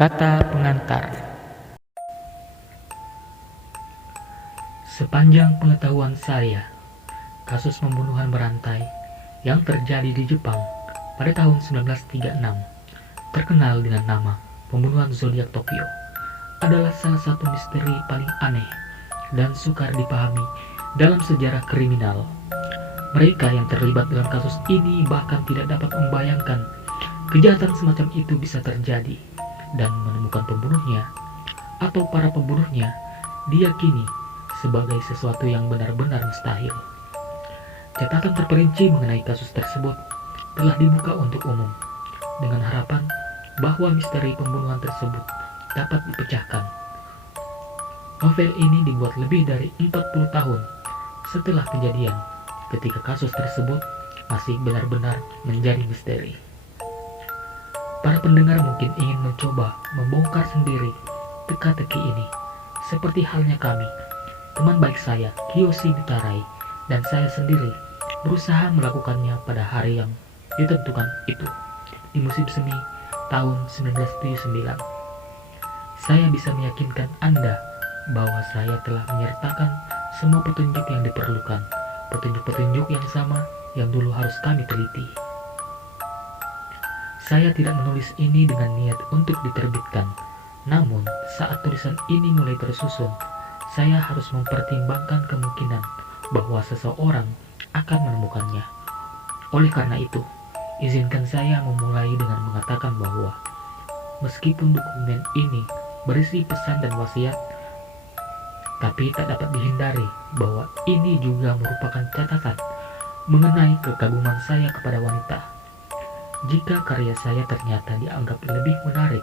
Kata pengantar. Sepanjang pengetahuan saya, kasus pembunuhan berantai yang terjadi di Jepang pada tahun 1936, terkenal dengan nama pembunuhan zodiak Tokyo, adalah salah satu misteri paling aneh dan sukar dipahami dalam sejarah kriminal. Mereka yang terlibat dalam kasus ini bahkan tidak dapat membayangkan kejahatan semacam itu bisa terjadi, dan menemukan pembunuhnya atau para pembunuhnya diyakini sebagai sesuatu yang benar-benar mustahil. Catatan terperinci mengenai kasus tersebut telah dibuka untuk umum, dengan harapan bahwa misteri pembunuhan tersebut dapat dipecahkan. Novel ini dibuat lebih dari 40 tahun setelah kejadian, ketika kasus tersebut masih benar-benar menjadi misteri. Para pendengar mungkin ingin mencoba membongkar sendiri teka-teki ini, seperti halnya kami, teman baik saya, Kiyoshi Mitarai, dan saya sendiri berusaha melakukannya pada hari yang ditentukan itu, di musim semi tahun 1979. Saya bisa meyakinkan Anda bahwa saya telah menyertakan semua petunjuk yang diperlukan, petunjuk-petunjuk yang sama yang dulu harus kami teliti. Saya tidak menulis ini dengan niat untuk diterbitkan, namun saat tulisan ini mulai tersusun, saya harus mempertimbangkan kemungkinan bahwa seseorang akan menemukannya. Oleh karena itu, izinkan saya memulai dengan mengatakan bahwa meskipun dokumen ini berisi pesan dan wasiat, tapi tak dapat dihindari bahwa ini juga merupakan catatan mengenai kekaguman saya kepada wanita. Jika karya saya ternyata dianggap lebih menarik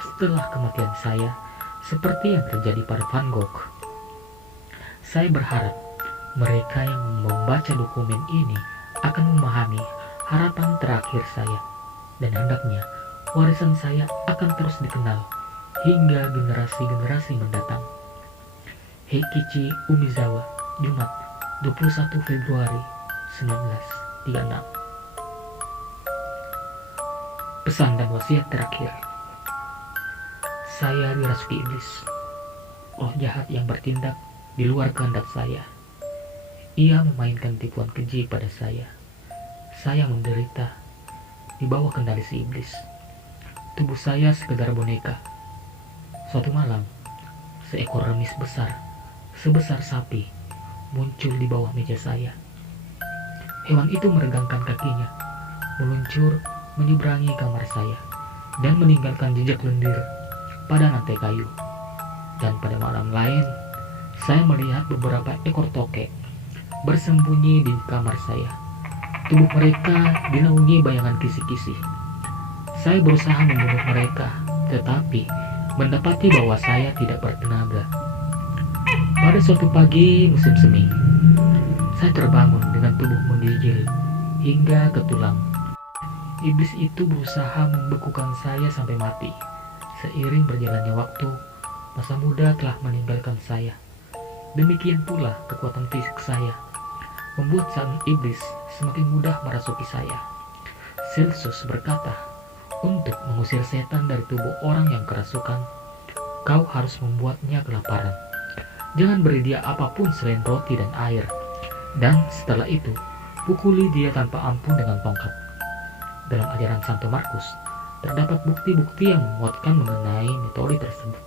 setelah kematian saya, seperti yang terjadi pada Van Gogh, saya berharap mereka yang membaca dokumen ini akan memahami harapan terakhir saya, dan hendaknya warisan saya akan terus dikenal hingga generasi-generasi mendatang. Heikichi Umizawa, Jumat, 21 Februari 1936. Pesan dan wasiat terakhir. Saya dirasuki iblis, roh jahat yang bertindak di luar kehendak saya. Ia memainkan tipuan keji pada saya. Saya menderita di bawah kendali si iblis. Tubuh saya sekedar boneka. Suatu malam, seekor remis besar, sebesar sapi, muncul di bawah meja saya. Hewan itu meregangkan kakinya, meluncur menyeberangi kamar saya, dan meninggalkan jejak lendir pada lantai kayu. Dan pada malam lain, saya melihat beberapa ekor tokek bersembunyi di kamar saya. Tubuh mereka dinaungi bayangan kisi-kisi. Saya berusaha membunuh mereka, tetapi mendapati bahwa saya tidak bertenaga. Pada suatu pagi musim semi, saya terbangun dengan tubuh menggigil hingga ke tulang. Iblis itu berusaha membekukan saya sampai mati. Seiring berjalannya waktu, masa muda telah meninggalkan saya. Demikian pula kekuatan fisik saya, membuat sang iblis semakin mudah merasuki saya. Celsus berkata, untuk mengusir setan dari tubuh orang yang kerasukan, kau harus membuatnya kelaparan. Jangan beri dia apapun selain roti dan air. Dan setelah itu, pukuli dia tanpa ampun dengan tongkat. Dalam ajaran Santo Markus, terdapat bukti-bukti yang menguatkan mengenai metode tersebut.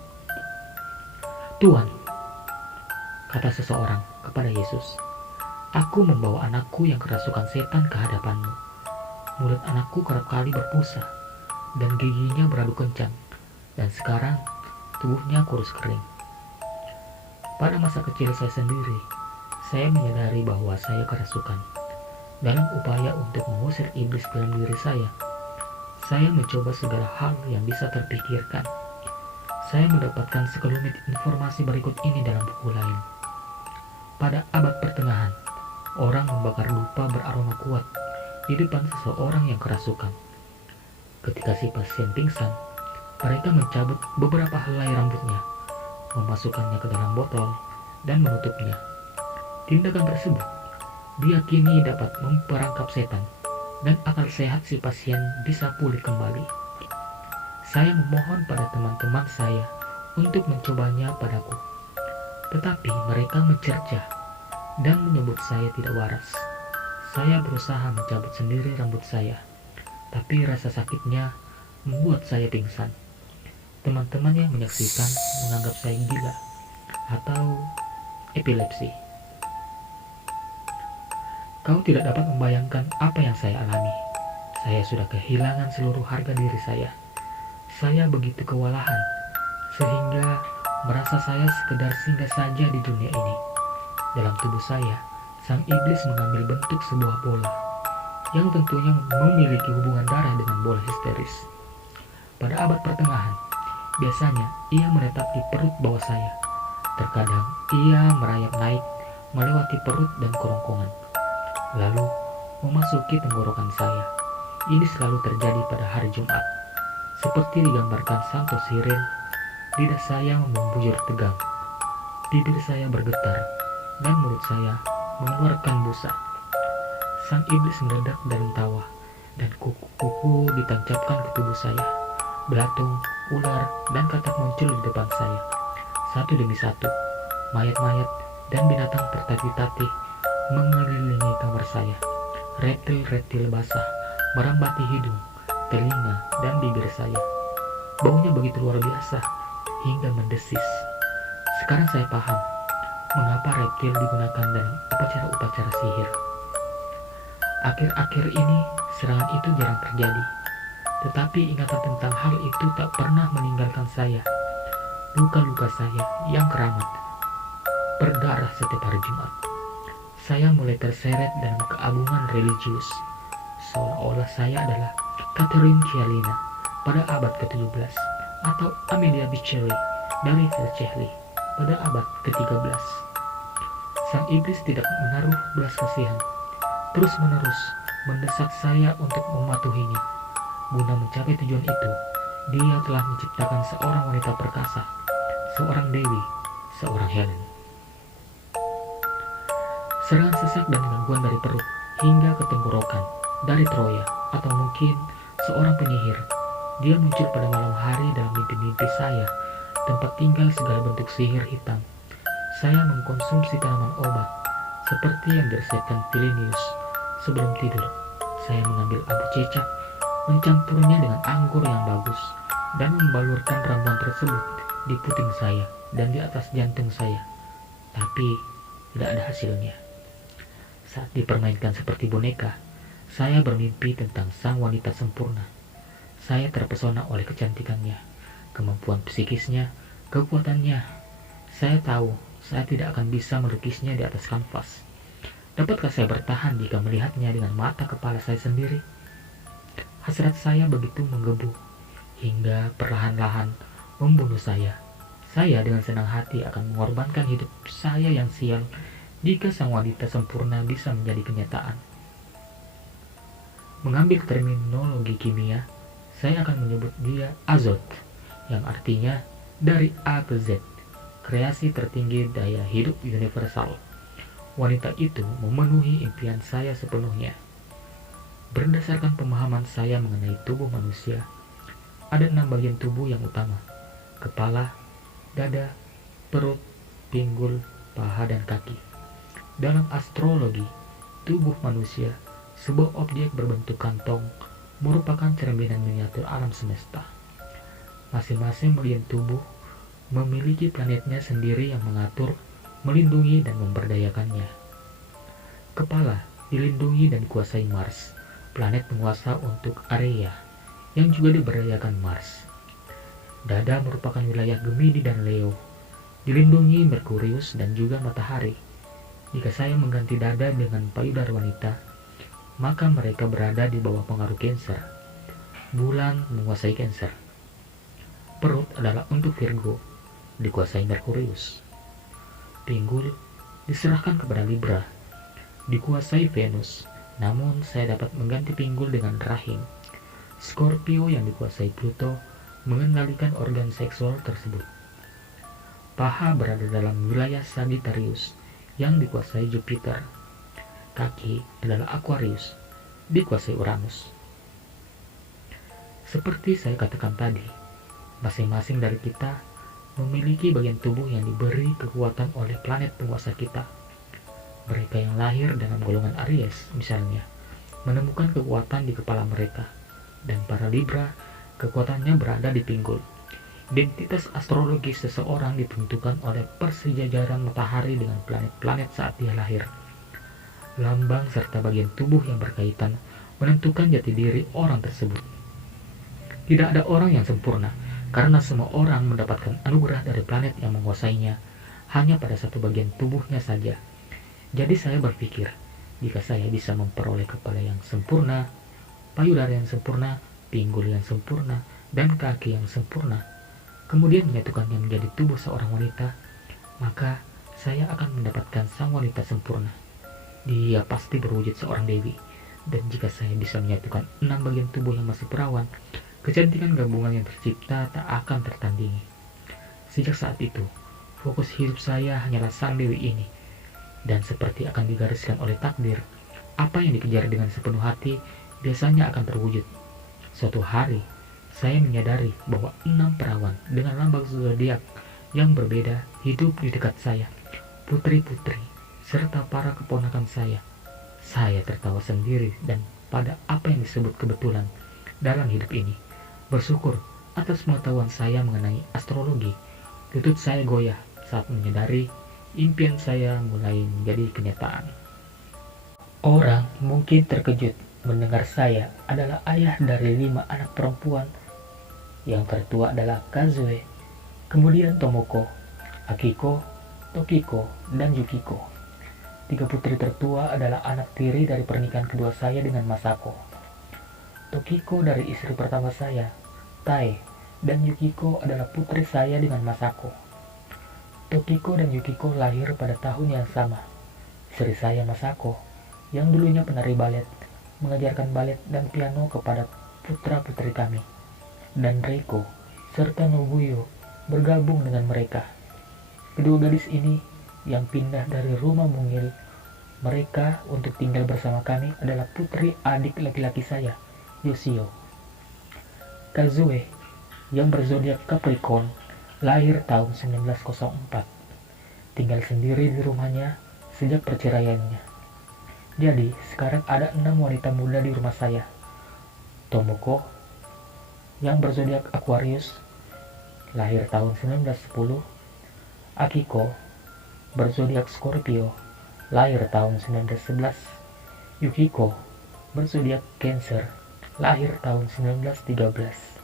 Tuhan, kata seseorang kepada Yesus, aku membawa anakku yang kerasukan setan ke hadapanmu. Mulut anakku kerap kali berbusa, dan giginya beradu kencang, dan sekarang tubuhnya kurus kering. Pada masa kecil saya sendiri, saya menyadari bahwa saya kerasukan. Dalam upaya untuk mengusir iblis dalam diri saya mencoba segala hal yang bisa terpikirkan. Saya mendapatkan sekelumit informasi berikut ini dalam buku lain. Pada abad pertengahan, orang membakar dupa beraroma kuat di depan seseorang yang kerasukan. Ketika si pasien pingsan, mereka mencabut beberapa helai rambutnya, memasukkannya ke dalam botol, dan menutupnya. Tindakan tersebut diyakini dapat memperangkap setan, dan akal sehat si pasien bisa pulih kembali. Saya memohon pada teman-teman saya untuk mencobanya padaku, tetapi mereka mencerca dan menyebut saya tidak waras. Saya berusaha mencabut sendiri rambut saya, tapi rasa sakitnya membuat saya pingsan. Teman-teman yang menyaksikan menganggap saya gila atau epilepsi. Kau tidak dapat membayangkan apa yang saya alami. Saya sudah kehilangan seluruh harga diri saya. Saya begitu kewalahan, sehingga merasa saya sekedar singgah saja di dunia ini. Dalam tubuh saya, sang iblis mengambil bentuk sebuah bola, yang tentunya memiliki hubungan darah dengan bola histeris. Pada abad pertengahan, biasanya ia menetap di perut bawah saya. Terkadang ia merayap naik melewati perut dan kerongkongan, lalu memasuki tenggorokan saya. Ini selalu terjadi pada hari Jumat. Seperti digambarkan Santo Cyril, lidah saya membujur tegang, bibir saya bergetar, dan mulut saya mengeluarkan busa. Sang iblis meledak dan tawa, dan kuku-kuku ditancapkan ke tubuh saya. Belatung, ular, dan katak muncul di depan saya. Satu demi satu, mayat-mayat dan binatang tertatih-tatih mengelilingi kamar saya. Reptil-reptil basah merambati hidung, telinga, dan bibir saya. Baunya begitu luar biasa, hingga mendesis. Sekarang saya paham mengapa reptil digunakan dalam upacara-upacara sihir. Akhir-akhir ini serangan itu jarang terjadi, tetapi ingatan tentang hal itu tak pernah meninggalkan saya. Luka-luka saya yang keramat berdarah setiap hari Jumat. Saya mulai terseret dalam keagungan religius, seolah-olah saya adalah Catherine Cialina pada abad ke-17 atau Amelia Becherry dari Vercelli pada abad ke-13. Sang iblis tidak menaruh belas kasihan, terus-menerus mendesak saya untuk mematuhinya. Guna mencapai tujuan itu, dia telah menciptakan seorang wanita perkasa, seorang dewi, seorang Helen. Serangan sesak dan gangguan dari perut hingga ke tenggorokan dari Troya, atau mungkin seorang penyihir. Dia muncul pada malam hari dalam mimpi-mimpi saya, tempat tinggal segala bentuk sihir hitam. Saya mengkonsumsi tanaman obat, seperti yang diresepkan Plinius. Sebelum tidur, saya mengambil abu cecak, mencampurnya dengan anggur yang bagus, dan membalurkan ramuan tersebut di puting saya dan di atas jantung saya. Tapi tidak ada hasilnya. Saat dipermainkan seperti boneka, saya bermimpi tentang sang wanita sempurna. Saya terpesona oleh kecantikannya, kemampuan psikisnya, kekuatannya. Saya tahu saya tidak akan bisa melukisnya di atas kanvas. Dapatkah saya bertahan jika melihatnya dengan mata kepala saya sendiri? Hasrat saya begitu menggebu, hingga perlahan-lahan membunuh saya. Saya dengan senang hati akan mengorbankan hidup saya yang sial jika sang wanita sempurna bisa menjadi kenyataan. Mengambil terminologi kimia, saya akan menyebut dia azot, yang artinya dari A ke Z, kreasi tertinggi daya hidup universal. Wanita itu memenuhi impian saya sepenuhnya. Berdasarkan pemahaman saya mengenai tubuh manusia, ada 6 bagian tubuh yang utama: kepala, dada, perut, pinggul, paha, dan kaki. Dalam astrologi, tubuh manusia, sebuah objek berbentuk kantong, merupakan cerminan miniatur alam semesta. Masing-masing bagian tubuh memiliki planetnya sendiri yang mengatur, melindungi, dan memberdayakannya. Kepala dilindungi dan dikuasai Mars, planet penguasa untuk area, yang juga diberdayakan Mars. Dada merupakan wilayah Gemini dan Leo, dilindungi Merkurius dan juga matahari. Jika saya mengganti dada dengan payudara wanita, maka mereka berada di bawah pengaruh Cancer. Bulan menguasai Cancer. Perut adalah untuk Virgo, dikuasai Merkurius. Pinggul diserahkan kepada Libra, dikuasai Venus. Namun saya dapat mengganti pinggul dengan rahim. Scorpio yang dikuasai Pluto mengendalikan organ seksual tersebut. Paha berada dalam wilayah Sagittarius yang dikuasai Jupiter. Kaki adalah Aquarius, dikuasai Uranus. Seperti saya katakan tadi, masing-masing dari kita memiliki bagian tubuh yang diberi kekuatan oleh planet penguasa kita. Mereka yang lahir dalam golongan Aries, misalnya, menemukan kekuatan di kepala mereka, dan para Libra, kekuatannya berada di pinggul. Identitas astrologis seseorang ditentukan oleh persejajaran matahari dengan planet-planet saat dia lahir. Lambang serta bagian tubuh yang berkaitan menentukan jati diri orang tersebut. Tidak ada orang yang sempurna, karena semua orang mendapatkan anugerah dari planet yang menguasainya hanya pada satu bagian tubuhnya saja. Jadi saya berpikir, jika saya bisa memperoleh kepala yang sempurna, payudara yang sempurna, pinggul yang sempurna, dan kaki yang sempurna, kemudian menyatukannya menjadi tubuh seorang wanita, maka saya akan mendapatkan sang wanita sempurna. Dia pasti berwujud seorang dewi. Dan jika saya bisa menyatukan 6 bagian tubuh yang masih perawan, kecantikan gabungan yang tercipta tak akan tertandingi. Sejak saat itu, fokus hidup saya hanyalah sang dewi ini. Dan seperti akan digariskan oleh takdir, apa yang dikejar dengan sepenuh hati biasanya akan terwujud. Suatu hari, saya menyadari bahwa 6 perawan dengan lambang zodiak yang berbeda hidup di dekat saya, putri-putri, serta para keponakan saya. Saya tertawa sendiri dan pada apa yang disebut kebetulan dalam hidup ini. Bersyukur atas pengetahuan saya mengenai astrologi. Lutut saya goyah saat menyadari impian saya mulai menjadi kenyataan. Orang mungkin terkejut mendengar saya adalah ayah dari 5 anak perempuan. Yang tertua adalah Kazue, kemudian Tomoko, Akiko, Tokiko, dan Yukiko. 3 putri tertua adalah anak tiri dari pernikahan kedua saya dengan Masako. Tokiko dari istri pertama saya, Tae, dan Yukiko adalah putri saya dengan Masako. Tokiko dan Yukiko lahir pada tahun yang sama. Istri saya Masako, yang dulunya penari balet, mengajarkan balet dan piano kepada putra-putri kami. Dan Reiko, serta Nobuyo, bergabung dengan mereka. Kedua gadis ini yang pindah dari rumah mungil mereka untuk tinggal bersama kami adalah putri adik laki-laki saya, Yoshio. Kazue, yang berzodiak Capricorn, lahir tahun 1904. Tinggal sendiri di rumahnya sejak perceraiannya. Jadi, sekarang ada 6 wanita muda di rumah saya. Tomoko, yang berzodiak Aquarius, lahir tahun 1910. Akiko, berzodiak Scorpio, lahir tahun 1911. Yukiko, berzodiak Cancer, lahir tahun 1913.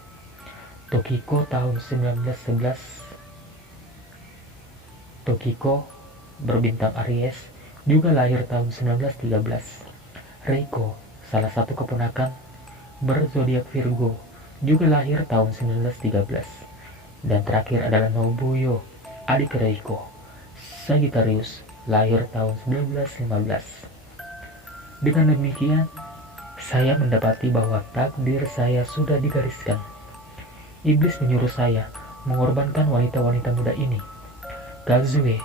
Tokiko tahun 1911. Tokiko, berbintang Aries, juga lahir tahun 1913. Reiko, salah satu keponakan, berzodiak Virgo, juga lahir tahun 1913. Dan terakhir adalah Nobuyo, adik Reiko, Sagittarius, lahir tahun 1915. Dengan demikian, saya mendapati bahwa takdir saya sudah digariskan. Iblis menyuruh saya mengorbankan wanita-wanita muda ini. Kazue,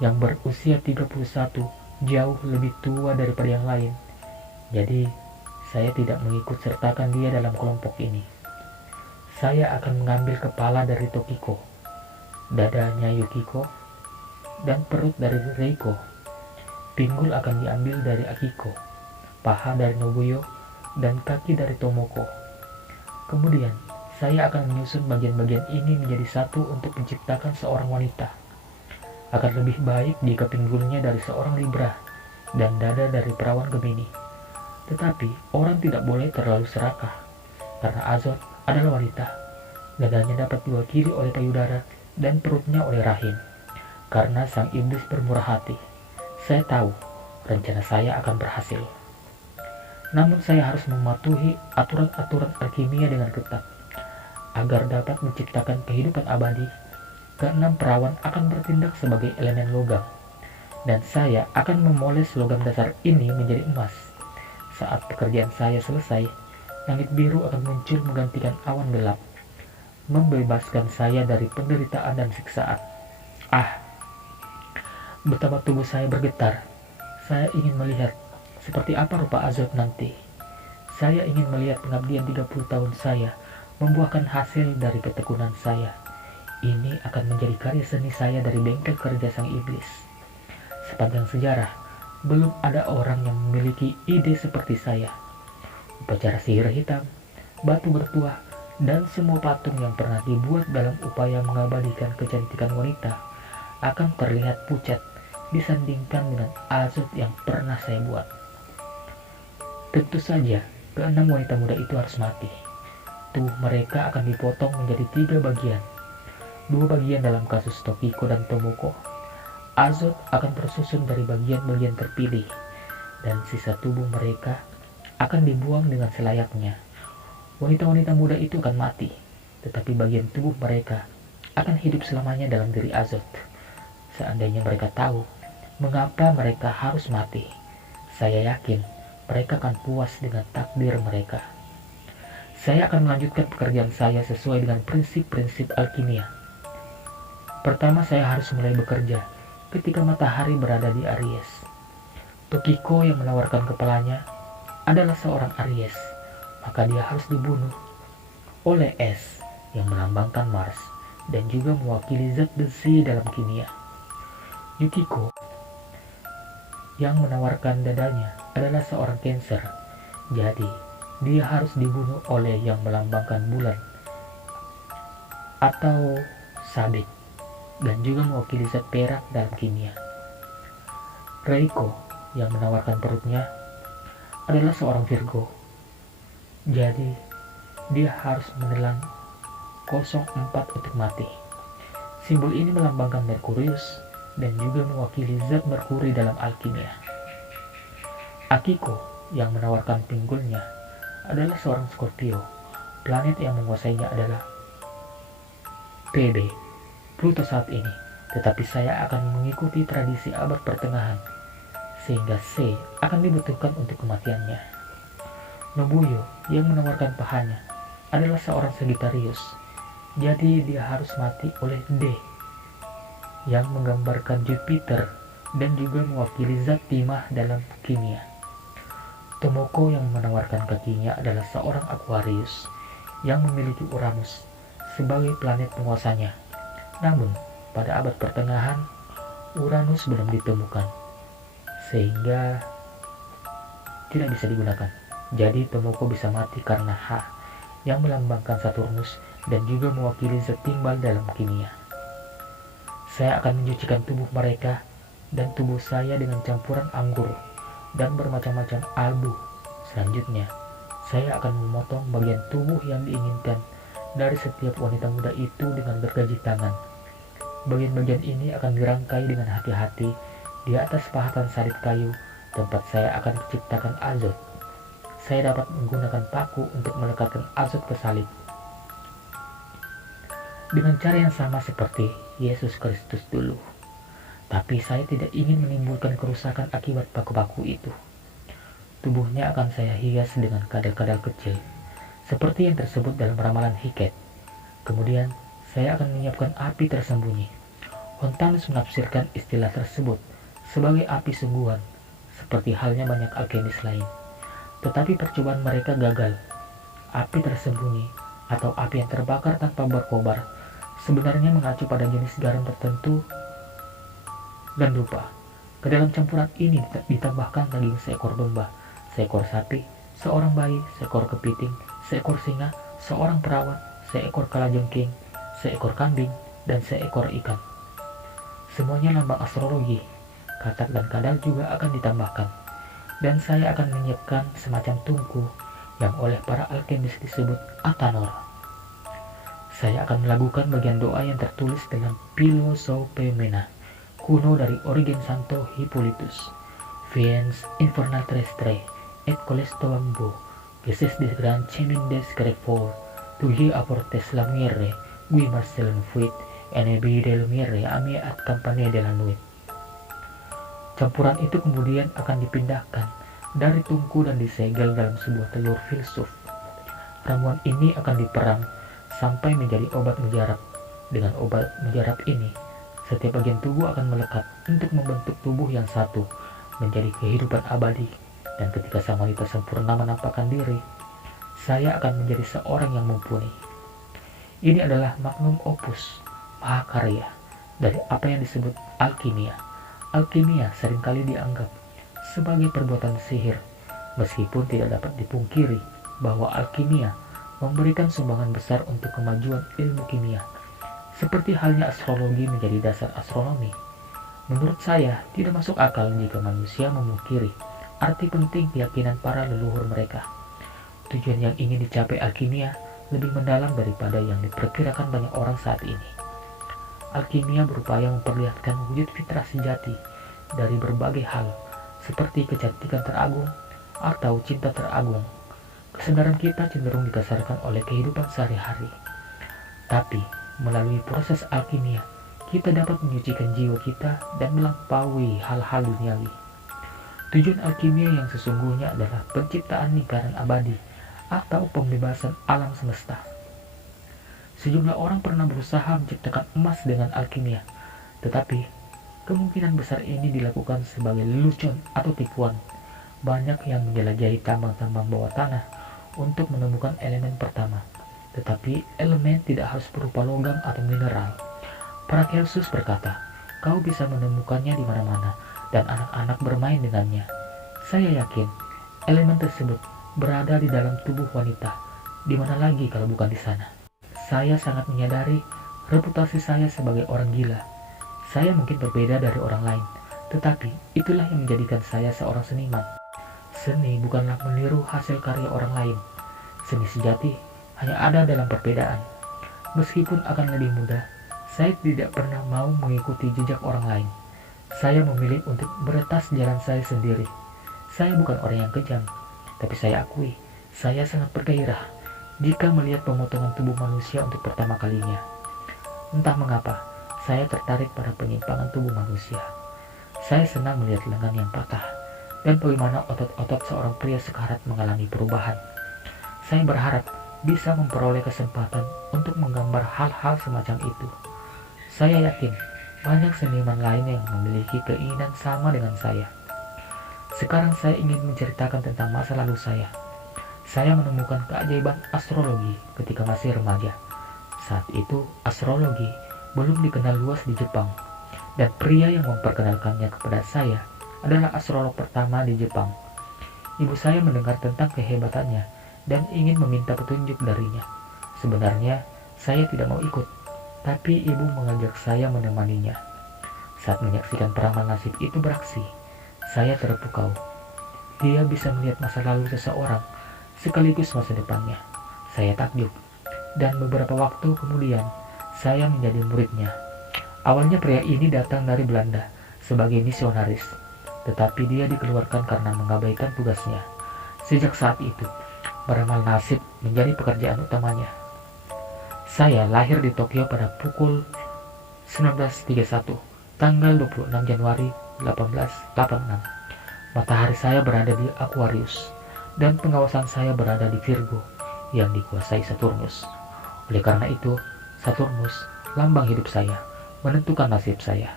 yang berusia 31, jauh lebih tua daripada yang lain. Jadi, saya tidak mengikut sertakan dia dalam kelompok ini. Saya akan mengambil kepala dari Tokiko, dadanya Yukiko, dan perut dari Reiko. Pinggul akan diambil dari Akiko, paha dari Nobuyo, dan kaki dari Tomoko. Kemudian, saya akan menyusun bagian-bagian ini menjadi satu untuk menciptakan seorang wanita. Akan lebih baik jika pinggulnya dari seorang Libra dan dada dari perawan Gemini. Tetapi, orang tidak boleh terlalu serakah, karena Azot adalah wanita. Dadanya dapat diwakili oleh payudara dan perutnya oleh rahim. Karena sang iblis bermurah hati, saya tahu rencana saya akan berhasil. Namun saya harus mematuhi aturan-aturan alkimia dengan ketat. Agar dapat menciptakan kehidupan abadi, ke-6 perawan akan bertindak sebagai elemen logam. Dan saya akan memoles logam dasar ini menjadi emas. Saat pekerjaan saya selesai, langit biru akan muncul menggantikan awan gelap, membebaskan saya dari penderitaan dan siksaan. Betapa tubuh saya bergetar. Saya ingin melihat seperti apa rupa Azot nanti. Saya ingin melihat pengabdian 30 tahun saya membuahkan hasil dari ketekunan saya. Ini akan menjadi karya seni saya dari bengkel kerja sang iblis. Sepanjang sejarah, belum ada orang yang memiliki ide seperti saya. Upacara sihir hitam, batu bertuah, dan semua patung yang pernah dibuat dalam upaya mengabadikan kecantikan wanita akan terlihat pucat disandingkan dengan Azoth yang pernah saya buat. Tentu saja, keenam wanita muda itu harus mati. Tubuh mereka akan dipotong menjadi 3 bagian. 2 bagian dalam kasus Tokiko dan Tomoko. Azoth akan tersusun dari bagian-bagian terpilih, dan sisa tubuh mereka akan dibuang dengan selayaknya. Wanita-wanita muda itu akan mati, tetapi bagian tubuh mereka akan hidup selamanya dalam diri Azoth. Seandainya mereka tahu mengapa mereka harus mati, saya yakin mereka akan puas dengan takdir mereka. Saya akan melanjutkan pekerjaan saya sesuai dengan prinsip-prinsip alkimia. Pertama, saya harus mulai bekerja ketika matahari berada di Aries. Tokiko yang menawarkan kepalanya adalah seorang Aries, maka dia harus dibunuh oleh es yang melambangkan Mars dan juga mewakili zat besi dalam kimia. Yukiko yang menawarkan dadanya adalah seorang Cancer, jadi dia harus dibunuh oleh yang melambangkan bulan atau sabit dan juga mewakili zat perak dalam kimia. Reiko yang menawarkan perutnya adalah seorang Virgo, jadi dia harus menelan 04 untuk mati. Simbol ini melambangkan Merkurius dan juga mewakili zat Merkuri dalam alkimia. Akiko yang menawarkan pinggulnya adalah seorang Scorpio. Planet yang menguasainya adalah PB, Pluto saat ini, tetapi saya akan mengikuti tradisi abad pertengahan, sehingga C akan dibutuhkan untuk kematiannya. Nobuyo yang menawarkan pahanya adalah seorang Sagittarius, jadi dia harus mati oleh D yang menggambarkan Jupiter dan juga mewakili zat timah dalam kimia. Tomoko yang menawarkan kakinya adalah seorang Aquarius yang memiliki Uranus sebagai planet penguasanya. Namun, pada abad pertengahan, Uranus belum ditemukan, sehingga tidak bisa digunakan. Jadi, Tomoko bisa mati karena H, yang melambangkan Saturnus dan juga mewakili zat timbal dalam kimia. Saya akan mencucikan tubuh mereka dan tubuh saya dengan campuran anggur dan bermacam-macam albu. Selanjutnya, saya akan memotong bagian tubuh yang diinginkan dari setiap wanita muda itu dengan gergaji tangan. Bagian-bagian ini akan dirangkai dengan hati-hati di atas pahatan salib kayu tempat saya akan menciptakan Azoth. Saya dapat menggunakan paku untuk melekatkan Azoth ke salib dengan cara yang sama seperti Yesus Kristus dulu. Tapi saya tidak ingin menimbulkan kerusakan akibat paku-paku itu. Tubuhnya akan saya hias dengan kadal-kadal kecil, seperti yang tersebut dalam ramalan Hiket. Kemudian, saya akan menyiapkan api tersembunyi. Hontanus menafsirkan istilah tersebut sebagai api sungguhan, seperti halnya banyak alkemis lain. Tetapi percobaan mereka gagal. Api tersembunyi, atau api yang terbakar tanpa berkobar, sebenarnya mengacu pada jenis garam tertentu dan lupa. Ke dalam campuran ini ditambahkan daging seekor domba, seekor sapi, seorang bayi, seekor kepiting, seekor singa, seorang perawat, seekor kalajengking, seekor kambing, dan seekor ikan. Semuanya lambang astrologi. Katak dan kadal juga akan ditambahkan. Dan saya akan menyiapkan semacam tungku yang oleh para alkemis disebut Atanor. Saya akan melakukan bagian doa yang tertulis dengan Philosophemena kuno dari Origen Santo Hippolytus. Viens infernal trestre et colesto bambo, geses de gran chemindes crefor, tuhi aportes la mire, gui marcelen fuit, enebi del mire ami at campane de la nuit. Campuran itu kemudian akan dipindahkan dari tungku dan disegel dalam sebuah telur filsuf. Ramuan ini akan diperang sampai menjadi obat mujarab. Dengan obat mujarab ini, setiap bagian tubuh akan melekat untuk membentuk tubuh yang satu menjadi kehidupan abadi Dan ketika sang wanita sempurna menampakkan diri, saya akan menjadi seorang yang mumpuni. Ini adalah magnum opus, mahakarya, dari apa yang disebut alkimia. Alkimia seringkali dianggap sebagai perbuatan sihir, meskipun tidak dapat dipungkiri bahwa alkimia memberikan sumbangan besar untuk kemajuan ilmu kimia. Seperti halnya astrologi menjadi dasar astronomi. Menurut saya, tidak masuk akal jika manusia memungkiri arti penting keyakinan para leluhur mereka. Tujuan yang ingin dicapai alkimia lebih mendalam daripada yang diperkirakan banyak orang saat ini. Alkimia berupaya memperlihatkan wujud fitrah sejati dari berbagai hal, seperti kecantikan teragung atau cinta teragung. Kesadaran kita cenderung didasarkan oleh kehidupan sehari-hari. Tapi, melalui proses alkimia, kita dapat menyucikan jiwa kita dan melampaui hal-hal duniawi. Tujuan alkimia yang sesungguhnya adalah penciptaan lingkaran abadi atau pembebasan alam semesta. Sejumlah orang pernah berusaha menciptakan emas dengan alkimia, tetapi kemungkinan besar ini dilakukan sebagai lelucon atau tipuan. Banyak yang menjelajahi tambang-tambang bawah tanah untuk menemukan elemen pertama, tetapi elemen tidak harus berupa logam atau mineral. Paracelsus berkata, "Kau bisa menemukannya di mana-mana, dan anak-anak bermain dengannya." Saya yakin elemen tersebut berada di dalam tubuh wanita. Di mana lagi kalau bukan di sana? Saya sangat menyadari reputasi saya sebagai orang gila. Saya mungkin berbeda dari orang lain, tetapi itulah yang menjadikan saya seorang seniman. Seni bukanlah meniru hasil karya orang lain. Seni sejati hanya ada dalam perbedaan. Meskipun akan lebih mudah, saya tidak pernah mau mengikuti jejak orang lain. Saya memilih untuk meretas jalan saya sendiri. Saya bukan orang yang kejam, tapi saya akui, saya sangat bergairah jika melihat pemotongan tubuh manusia untuk pertama kalinya. Entah mengapa, saya tertarik pada penyimpangan tubuh manusia. Saya senang melihat lengan yang patah, dan bagaimana otot-otot seorang pria sekarat mengalami perubahan. Saya berharap bisa memperoleh kesempatan untuk menggambar hal-hal semacam itu. Saya yakin banyak seniman lain yang memiliki keinginan sama dengan saya. Sekarang saya ingin menceritakan tentang masa lalu saya. Saya menemukan keajaiban astrologi ketika masih remaja. Saat itu, astrologi belum dikenal luas di Jepang, dan pria yang memperkenalkannya kepada saya adalah astrolog pertama di Jepang. Ibu saya mendengar tentang kehebatannya dan ingin meminta petunjuk darinya. Sebenarnya, saya tidak mau ikut, tapi ibu mengajak saya menemaninya. Saat menyaksikan peramal nasib itu beraksi, saya terpukau. Dia bisa melihat masa lalu seseorang sekaligus masa depannya. Saya takjub, dan beberapa waktu kemudian saya menjadi muridnya. Awalnya pria ini datang dari Belanda sebagai misionaris, tetapi dia dikeluarkan karena mengabaikan tugasnya. Sejak saat itu, meramal nasib menjadi pekerjaan utamanya. Saya lahir di Tokyo pada pukul 19.31, tanggal 26 Januari 1886. Matahari saya berada di Aquarius, dan pengawasan saya berada di Virgo yang dikuasai Saturnus. Oleh karena itu, Saturnus, lambang hidup saya, menentukan nasib saya.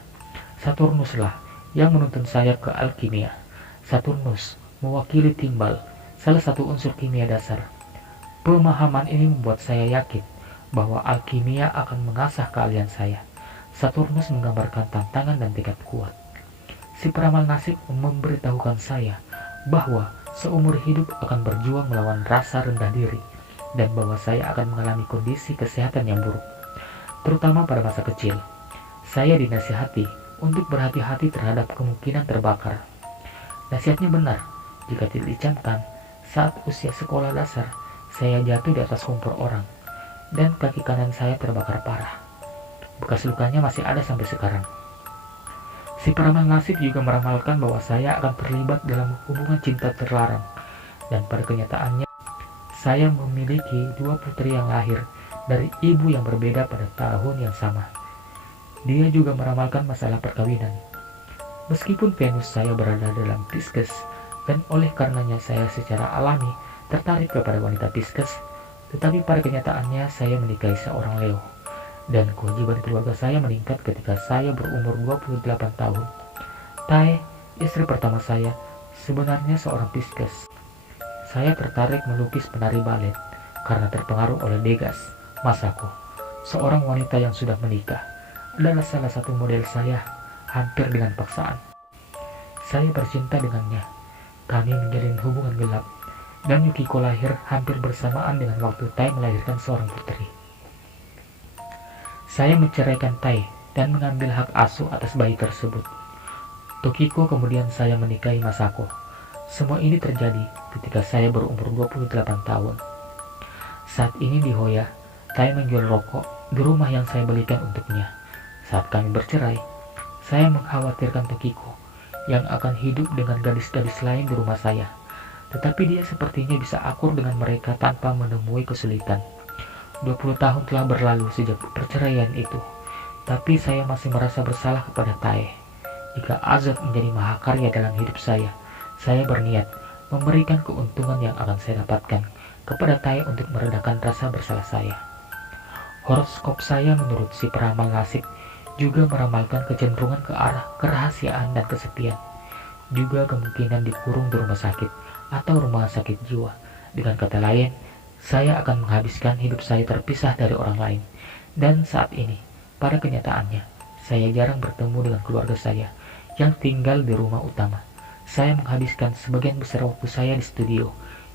Saturnuslah yang menuntun saya ke alkimia. Saturnus mewakili timbal, salah satu unsur kimia dasar. Pemahaman ini membuat saya yakin bahwa alkimia akan mengasah keahlian saya. Saturnus menggambarkan tantangan dan tekad kuat. Si peramal nasib memberitahukan saya bahwa seumur hidup akan berjuang melawan rasa rendah diri, dan bahwa saya akan mengalami kondisi kesehatan yang buruk, terutama pada masa kecil. Saya dinasihati untuk berhati-hati terhadap kemungkinan terbakar. Nasihatnya benar jika tidak dicamkan. Saat usia sekolah dasar, saya jatuh di atas kompor orang, dan kaki kanan saya terbakar parah. Bekas lukanya masih ada sampai sekarang. Si peramal nasib juga meramalkan bahwa saya akan terlibat dalam hubungan cinta terlarang, dan pada kenyataannya, saya memiliki 2 putri yang lahir dari ibu yang berbeda pada tahun yang sama. Dia juga meramalkan masalah perkawinan. Meskipun Venus saya berada dalam Pisces, dan oleh karenanya saya secara alami tertarik kepada wanita Pisces, tetapi pada kenyataannya saya menikahi seorang Leo, dan kewajiban keluarga saya meningkat ketika saya berumur 28 tahun. Tae, istri pertama saya, sebenarnya seorang Pisces. Saya tertarik melukis penari balet karena terpengaruh oleh Degas. Masako, seorang wanita yang sudah menikah, adalah salah satu model saya hampir dengan paksaan. Saya bercinta dengannya. Kami menjalin hubungan gelap, dan Yukiko lahir hampir bersamaan dengan waktu Tai melahirkan seorang putri. Saya menceraikan Tai dan mengambil hak asuh atas bayi tersebut. Tokiko kemudian saya menikahi Masako. Semua ini terjadi ketika saya berumur 28 tahun. Saat ini di Hoya, Tai menjual rokok di rumah yang saya belikan untuknya. Saat kami bercerai, saya mengkhawatirkan Tokiko yang akan hidup dengan gadis-gadis lain di rumah saya. Tetapi dia sepertinya bisa akur dengan mereka tanpa menemui kesulitan. 20 tahun telah berlalu sejak perceraian itu, tapi saya masih merasa bersalah kepada Tai. Jika Azot menjadi mahakarya dalam hidup saya berniat memberikan keuntungan yang akan saya dapatkan kepada Tai untuk meredakan rasa bersalah saya. Horoskop saya menurut si peramal nasib juga meramalkan kecenderungan ke arah kerahasiaan dan kesepian. Juga kemungkinan dikurung di rumah sakit atau rumah sakit jiwa. Dengan kata lain, saya akan menghabiskan hidup saya terpisah dari orang lain. Dan saat ini, pada kenyataannya, saya jarang bertemu dengan keluarga saya yang tinggal di rumah utama. Saya menghabiskan sebagian besar waktu saya di studio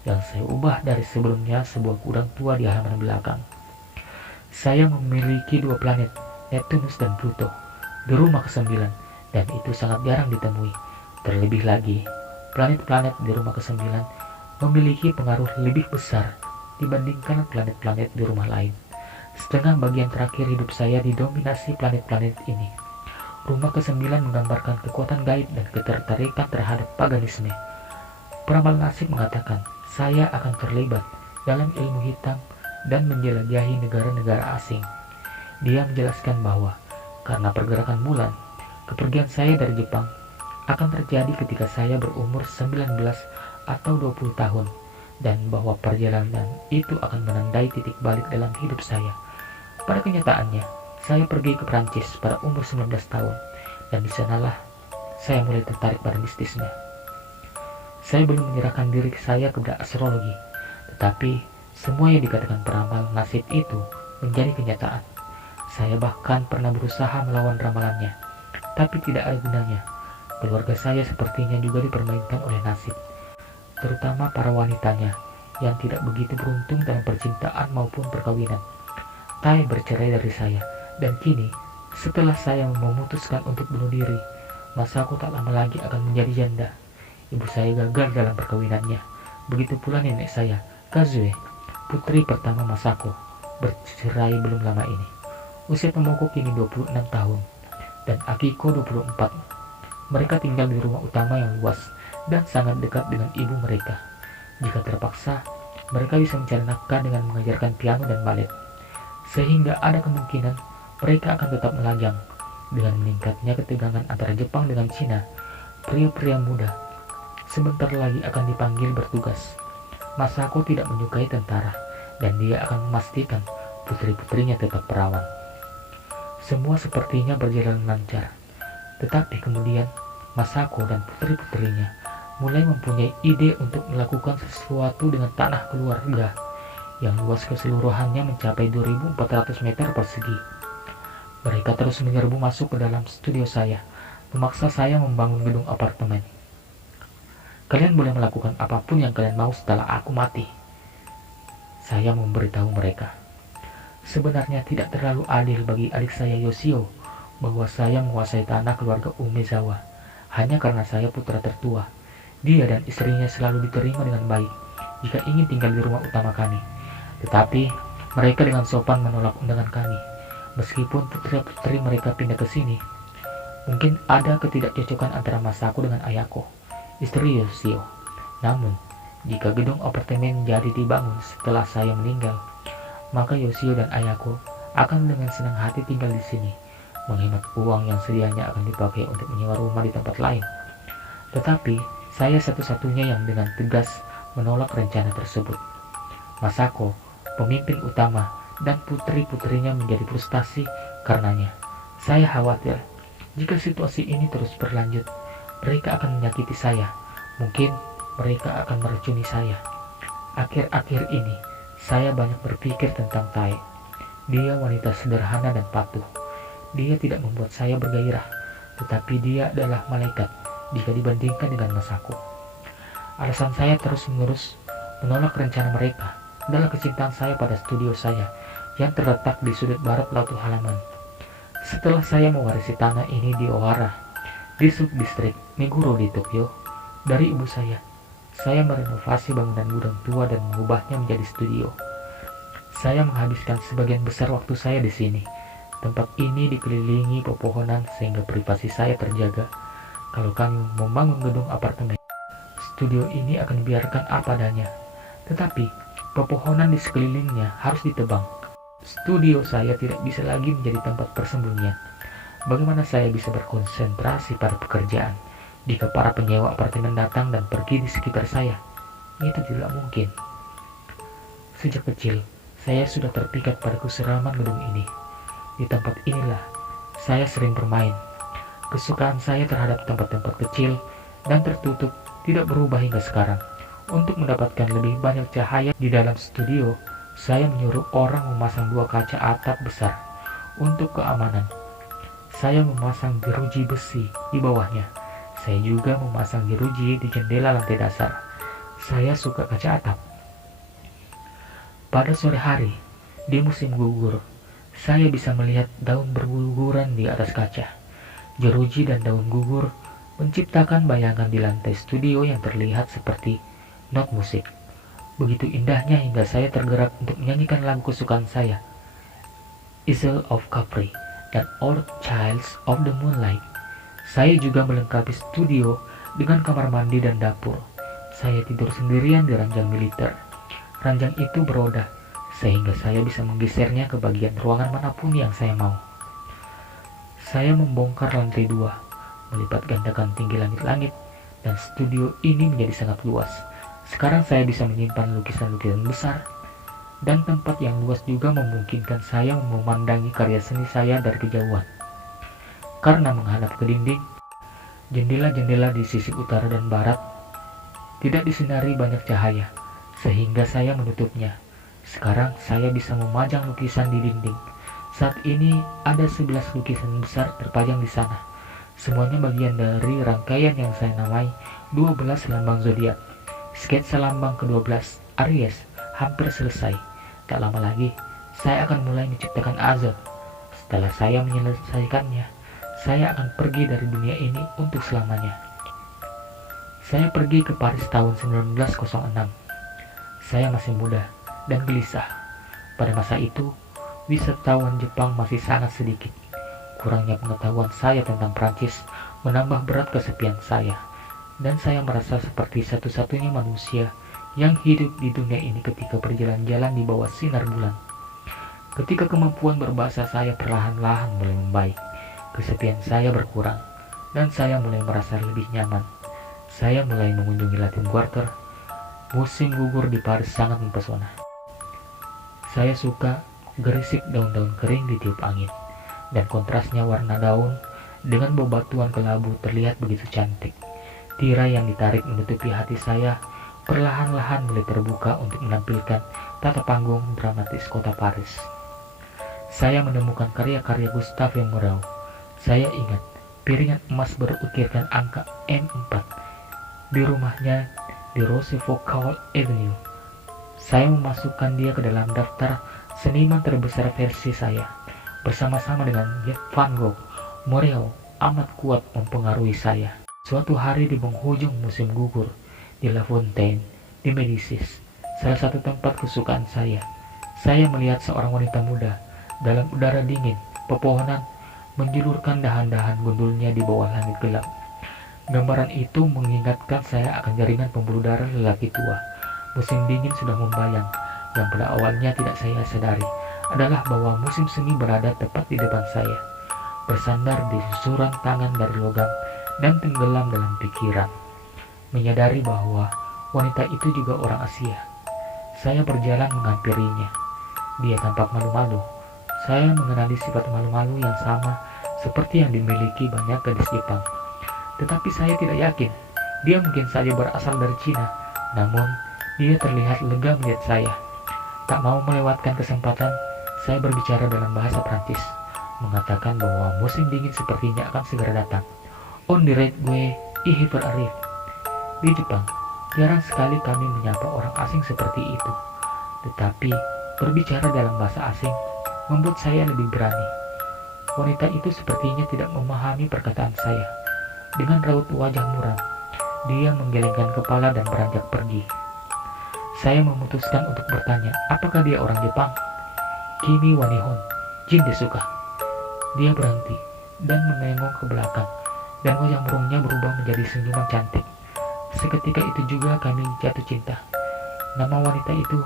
yang saya ubah dari sebelumnya sebuah gudang tua di halaman belakang. Saya memiliki 2 planet, Neptunus dan Pluto, di rumah ke-9, dan itu sangat jarang ditemui. Terlebih lagi, planet-planet di rumah ke-9 memiliki pengaruh lebih besar dibandingkan planet-planet di rumah lain. Setengah bagian terakhir hidup saya didominasi planet-planet ini. Rumah ke-9 menggambarkan kekuatan gaib dan ketertarikan terhadap paganisme. Peramal nasib mengatakan saya akan terlibat dalam ilmu hitam dan menjelajahi negara-negara asing. Dia menjelaskan bahwa karena pergerakan bulan, kepergian saya dari Jepang akan terjadi ketika saya berumur 19 atau 20 tahun, dan bahwa perjalanan itu akan menandai titik balik dalam hidup saya. Pada kenyataannya, saya pergi ke Prancis pada umur 19 tahun, dan di sanalah saya mulai tertarik pada mistisme. Saya belum menyerahkan diri saya kepada astrologi, tetapi semua yang dikatakan peramal nasib itu menjadi kenyataan. Saya bahkan pernah berusaha melawan ramalannya, tapi tidak ada gunanya. Keluarga saya sepertinya juga dipermainkan oleh nasib, terutama para wanitanya yang tidak begitu beruntung dalam percintaan maupun perkawinan. Tai bercerai dari saya, dan kini setelah saya memutuskan untuk bunuh diri, Masako tak lama lagi akan menjadi janda. Ibu saya gagal dalam perkawinannya. Begitu pula nenek saya, Kazue, putri pertama Masako, bercerai belum lama ini. Usia Tomoko kini 26 tahun, dan Akiko 24. Mereka tinggal di rumah utama yang luas dan sangat dekat dengan ibu mereka. Jika terpaksa, mereka bisa mencari nafkah dengan mengajarkan piano dan balet. Sehingga ada kemungkinan mereka akan tetap melajang. Dengan meningkatnya ketegangan antara Jepang dengan Cina, pria-pria muda sebentar lagi akan dipanggil bertugas. Masako tidak menyukai tentara, dan dia akan memastikan putri-putrinya tetap perawan. Semua sepertinya berjalan lancar. Tetapi kemudian Masako dan putri-putrinya mulai mempunyai ide untuk melakukan sesuatu dengan tanah keluarga yang luas keseluruhannya mencapai 2.400 meter persegi. Mereka terus menyerbu masuk ke dalam studio saya, memaksa saya membangun gedung apartemen. Kalian boleh melakukan apapun yang kalian mau setelah aku mati, saya memberitahu mereka. Sebenarnya tidak terlalu adil bagi adik saya Yoshio bahwa saya menguasai tanah keluarga Umezawa hanya karena saya putra tertua. Dia dan istrinya selalu diterima dengan baik jika ingin tinggal di rumah utama kami. Tetapi mereka dengan sopan menolak undangan kami. Meskipun putri-putri mereka pindah ke sini, mungkin ada ketidakcocokan antara Masako dengan Ayako, istri Yoshio. Namun, jika gedung apartemen jadi dibangun setelah saya meninggal, maka Yoshio dan Ayako akan dengan senang hati tinggal di sini, menghemat uang yang sedianya akan dipakai untuk menyewa rumah di tempat lain. Tetapi, saya satu-satunya yang dengan tegas menolak rencana tersebut. Masako, pemimpin utama, dan putri-putrinya menjadi frustasi karenanya. Saya khawatir jika situasi ini terus berlanjut, mereka akan menyakiti saya, Mungkin mereka akan meracuni saya. Akhir-akhir ini, saya banyak berpikir tentang Tae. Dia wanita sederhana dan patuh. Dia tidak membuat saya bergairah, tetapi dia adalah malaikat jika dibandingkan dengan Masako. Alasan saya terus-menerus menolak rencana mereka adalah kecintaan saya pada studio saya yang terletak di sudut barat laut halaman. Setelah saya mewarisi tanah ini di Ohara, di subdistrik Meguro di Tokyo, dari ibu saya merenovasi bangunan gudang tua dan mengubahnya menjadi studio. Saya menghabiskan sebagian besar waktu saya di sini. Tempat ini dikelilingi pepohonan sehingga privasi saya terjaga. Kalau kami membangun gedung apartemen, studio ini akan dibiarkan apa adanya. Tetapi, pepohonan di sekelilingnya harus ditebang. Studio saya tidak bisa lagi menjadi tempat persembunyian. Bagaimana saya bisa berkonsentrasi pada pekerjaan jika para penyewa apartemen datang dan pergi di sekitar saya? Itu tidak mungkin. Sejak kecil, saya sudah terpikat pada keseraman gedung ini. Di tempat inilah saya sering bermain. Kesukaan saya terhadap tempat-tempat kecil dan tertutup tidak berubah hingga sekarang. Untuk mendapatkan lebih banyak cahaya di dalam studio, saya menyuruh orang memasang 2 kaca atap besar. Untuk keamanan, saya memasang jeruji besi di bawahnya. Saya juga memasang jeruji di jendela lantai dasar. Saya suka kaca atap. Pada sore hari, di musim gugur, saya bisa melihat daun berguguran di atas kaca. Jeruji dan daun gugur menciptakan bayangan di lantai studio yang terlihat seperti not musik. Begitu indahnya hingga saya tergerak untuk menyanyikan lagu kesukaan saya, Isle of Capri dan All Childs of the Moonlight. Saya juga melengkapi studio dengan kamar mandi dan dapur. Saya tidur sendirian di ranjang militer. Ranjang itu beroda, sehingga saya bisa menggesernya ke bagian ruangan manapun yang saya mau. Saya membongkar lantai 2, melipat gandakan tinggi langit-langit, dan studio ini menjadi sangat luas. Sekarang saya bisa menyimpan lukisan-lukisan besar, dan tempat yang luas juga memungkinkan saya memandangi karya seni saya dari kejauhan. Karena menghadap ke dinding, jendela-jendela di sisi utara dan barat tidak disinari banyak cahaya, sehingga saya menutupnya. Sekarang saya bisa memajang lukisan di dinding. Saat ini ada 11 lukisan besar terpajang di sana. Semuanya bagian dari rangkaian yang saya namai 12 lambang zodiak. Sketsa lambang ke-12, Aries, hampir selesai. Tak lama lagi, saya akan mulai menciptakan Azot. Setelah saya menyelesaikannya, saya akan pergi dari dunia ini untuk selamanya. Saya pergi ke Paris tahun 1906. Saya masih muda dan gelisah. Pada masa itu, wisatawan Jepang masih sangat sedikit. Kurangnya pengetahuan saya tentang Prancis menambah berat kesepian saya, dan saya merasa seperti satu-satunya manusia yang hidup di dunia ini ketika berjalan-jalan di bawah sinar bulan. Ketika kemampuan berbahasa saya perlahan-lahan mulai membaik, kesepian saya berkurang, dan saya mulai merasa lebih nyaman. Saya mulai mengunjungi Latin Quarter. Musim gugur di Paris sangat mempesona. Saya suka gerisik daun-daun kering ditiup angin, dan kontrasnya warna daun dengan bebatuan kelabu terlihat begitu cantik. Tirai yang ditarik menutupi hati saya perlahan-lahan mulai terbuka untuk menampilkan tata panggung dramatis kota Paris. Saya menemukan karya-karya Gustave Moreau. Saya ingat piringan emas berukirkan angka M4 di rumahnya di Rochefoucauld Avenue. Saya memasukkan dia ke dalam daftar seniman terbesar versi saya. Bersama-sama dengan Van Gogh, Moreau amat kuat mempengaruhi saya. Suatu hari di penghujung musim gugur, di La Fontaine, di Médicis, salah satu tempat kesukaan saya melihat seorang wanita muda dalam udara dingin, pepohonan menjulurkan dahan-dahan gundulnya di bawah langit gelap. Gambaran itu mengingatkan saya akan jaringan pembuluh darah lelaki tua. Musim dingin sudah membayang. Yang pada awalnya tidak saya sadari adalah bahwa musim semi berada tepat di depan saya, bersandar di susuran tangan dari logam dan tenggelam dalam pikiran. Menyadari bahwa wanita itu juga orang Asia, saya berjalan menghampirinya. Dia tampak malu-malu. Saya mengenali sifat malu-malu yang sama seperti yang dimiliki banyak gadis Jepang. Tetapi saya tidak yakin Dia mungkin saja berasal dari Cina, namun dia terlihat lega melihat saya. Tak mau melewatkan kesempatan, saya berbicara dalam bahasa Prancis, mengatakan bahwa musim dingin sepertinya akan segera datang. On dirait gue, hiver arrive. Di Jepang, jarang sekali kami menyapa orang asing seperti itu. Tetapi, berbicara dalam bahasa asing membuat saya lebih berani. Wanita itu sepertinya tidak memahami perkataan saya. Dengan raut wajah muram, dia menggelengkan kepala dan beranjak pergi. Saya memutuskan untuk bertanya, apakah dia orang Jepang? Kimi wa nihon, jin desu ka? Dia berhenti dan menengok ke belakang, dan wajah murungnya berubah menjadi senyuman cantik. Seketika itu juga kami jatuh cinta. Nama wanita itu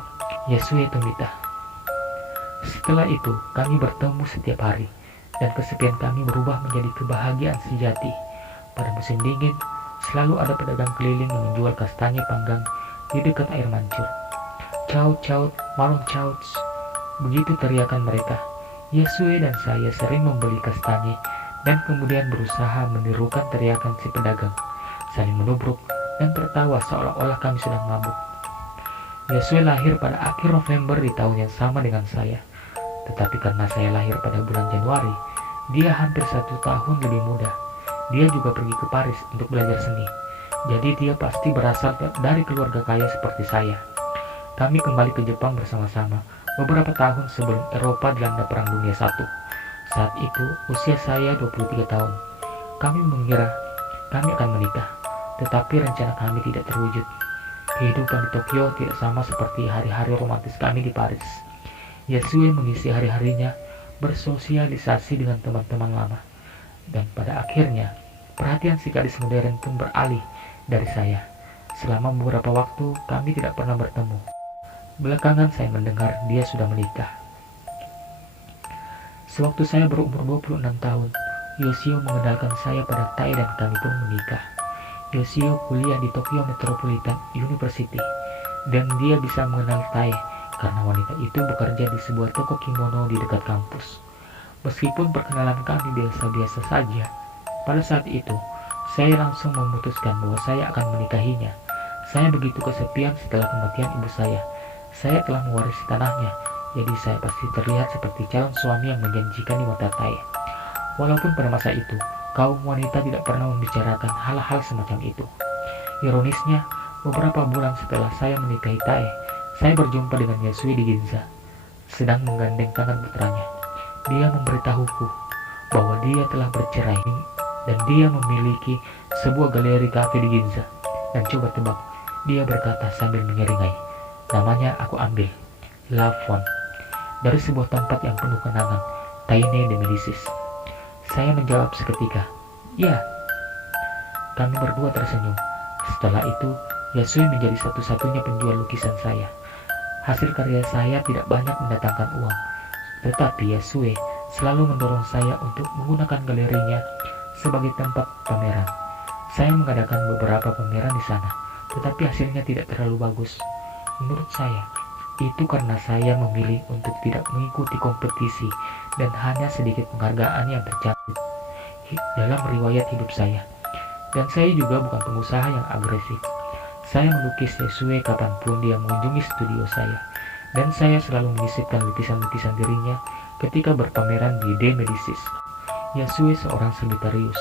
Yasue Tomita. Setelah itu, kami bertemu setiap hari, dan kesepian kami berubah menjadi kebahagiaan sejati. Pada musim dingin, selalu ada pedagang keliling yang menjual kastanya panggang di dekat air mancur. Caut caut, marung caut. Begitu teriakan mereka. Yasue dan saya sering membeli kastanye dan kemudian berusaha menirukan teriakan si pedagang, saling menubruk dan tertawa seolah-olah kami sedang mabuk. Yasue lahir pada akhir November di tahun yang sama dengan saya, tetapi karena saya lahir pada bulan Januari, dia hampir 1 tahun lebih muda. Dia juga pergi ke Paris untuk belajar seni, jadi dia pasti berasal dari keluarga kaya seperti saya. Kami kembali ke Jepang bersama-sama beberapa tahun sebelum Eropa dilanda Perang Dunia I. Saat itu, usia saya 23 tahun. Kami mengira kami akan menikah, tetapi rencana kami tidak terwujud. Kehidupan di Tokyo tidak sama seperti hari-hari romantis kami di Paris. Yasue mengisi hari-harinya bersosialisasi dengan teman-teman lama. Dan pada akhirnya, perhatian si gadis modern pun beralih dari saya. Selama beberapa waktu, kami tidak pernah bertemu. Belakangan saya mendengar dia sudah menikah. Sewaktu saya berumur 26 tahun, Yoshio mengenalkan saya pada Tai dan kami pun menikah. Yoshio kuliah di Tokyo Metropolitan University, dan dia bisa mengenal Tai karena wanita itu bekerja di sebuah toko kimono di dekat kampus. Meskipun perkenalan kami biasa-biasa saja, pada saat itu, saya langsung memutuskan bahwa saya akan menikahinya. Saya begitu kesepian setelah kematian ibu saya. Saya telah mewarisi tanahnya, jadi saya pasti terlihat seperti calon suami yang menjanjikan di mata Tai. Walaupun pada masa itu, kaum wanita tidak pernah membicarakan hal-hal semacam itu. Ironisnya, beberapa bulan setelah saya menikahi Tai, saya berjumpa dengan Yasue di Ginza, sedang menggandeng tangan putranya. Dia memberitahuku bahwa dia telah bercerai dan dia memiliki sebuah galeri kafe di Ginza. Dan coba tebak, dia berkata sambil menyeringai, namanya aku ambil, La Fon, dari sebuah tempat yang penuh kenangan, Taine de Medicis. Saya menjawab seketika, ya. Kami berdua tersenyum. Setelah itu, Yasue menjadi satu-satunya penjual lukisan saya. Hasil karya saya tidak banyak mendatangkan uang, tetapi Yasue selalu mendorong saya untuk menggunakan galerinya sebagai tempat pameran. Saya mengadakan beberapa pameran di sana, tetapi hasilnya tidak terlalu bagus. Menurut saya, itu karena saya memilih untuk tidak mengikuti kompetisi dan hanya sedikit penghargaan yang tercantum dalam riwayat hidup saya. Dan saya juga bukan pengusaha yang agresif. Saya melukis Yasue kapanpun dia mengunjungi studio saya, dan saya selalu menyisipkan lukisan-lukisan dirinya ketika berpameran di De Medicis. Yasue seorang Sagittarius,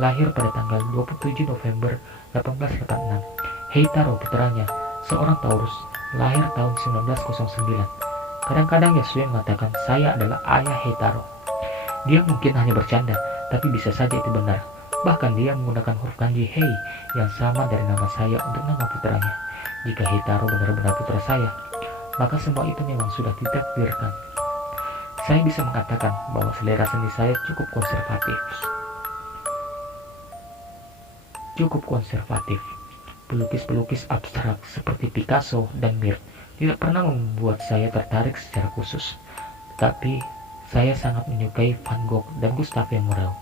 lahir pada tanggal 27 November 1886. Heitaro putranya, seorang Taurus, lahir tahun 1909. Kadang-kadang Yasue mengatakan saya adalah ayah Heitaro. Dia mungkin hanya bercanda, tapi bisa saja itu benar. Bahkan dia menggunakan huruf kanji Hei yang sama dari nama saya untuk nama putranya. Jika Heitaro benar-benar putra saya, maka semua itu memang sudah ditakdirkan. Saya bisa mengatakan bahwa selera seni saya cukup konservatif. Pelukis-pelukis abstrak seperti Picasso dan Mir tidak pernah membuat saya tertarik secara khusus. Tapi saya sangat menyukai Van Gogh dan Gustave Moreau.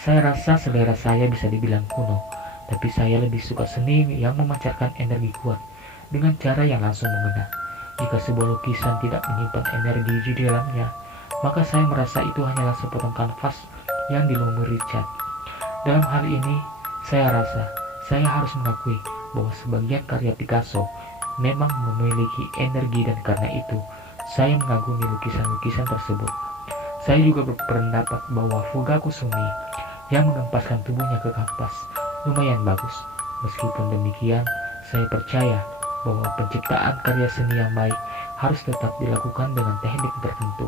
Saya rasa selera saya bisa dibilang kuno, tapi saya lebih suka seni yang memancarkan energi kuat dengan cara yang langsung mengena. Jika sebuah lukisan tidak menyimpan energi di dalamnya, maka saya merasa itu hanyalah sepotong kanvas yang dilumuri cat. Dalam hal ini, saya rasa Saya harus mengakui bahwa sebagian karya Picasso memang memiliki energi dan karena itu saya mengagumi lukisan-lukisan tersebut. Saya juga berpendapat bahwa Fugaku Sumi yang mengempaskan tubuhnya ke kanvas lumayan bagus. Meskipun demikian, saya percaya bahwa penciptaan karya seni yang baik harus tetap dilakukan dengan teknik tertentu.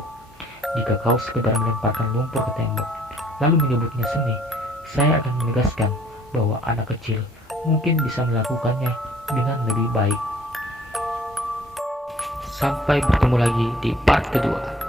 Jika kau sekedar melemparkan lumpur ke tembok, lalu menyebutnya seni, saya akan menegaskan bahwa anak kecil mungkin bisa melakukannya dengan lebih baik. Sampai bertemu lagi di part kedua.